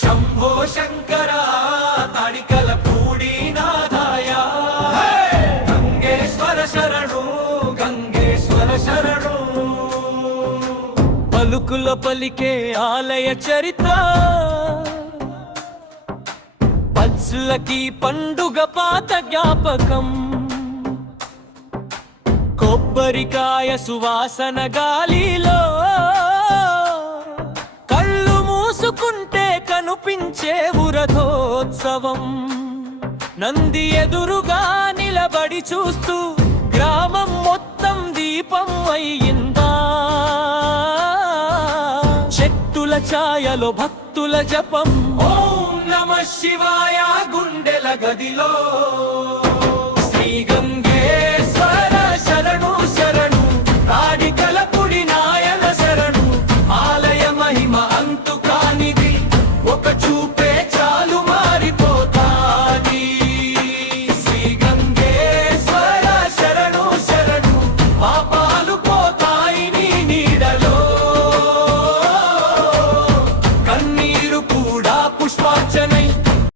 శంభో శంకర తాడికల పూడి నాదాయ గంగేశ్వర శరణు గంగేశ్వర శరణు పలుకుల పలికే ఆలయ చరిత్ర పచ్చులకి పండుగ పాత జ్ఞాపకం కొబ్బరికాయ సువాసన గాలిలో కళ్ళు మూసుకుంటే కనిపించే రథోత్సవం నంది ఎదురుగా నిలబడి చూస్తూ గ్రామం మొత్తం దీపం అయ్యిందా చెట్టుల ఛాయలో భక్తుల జపం ఓం నమః శివాయ గుండెల గదిలో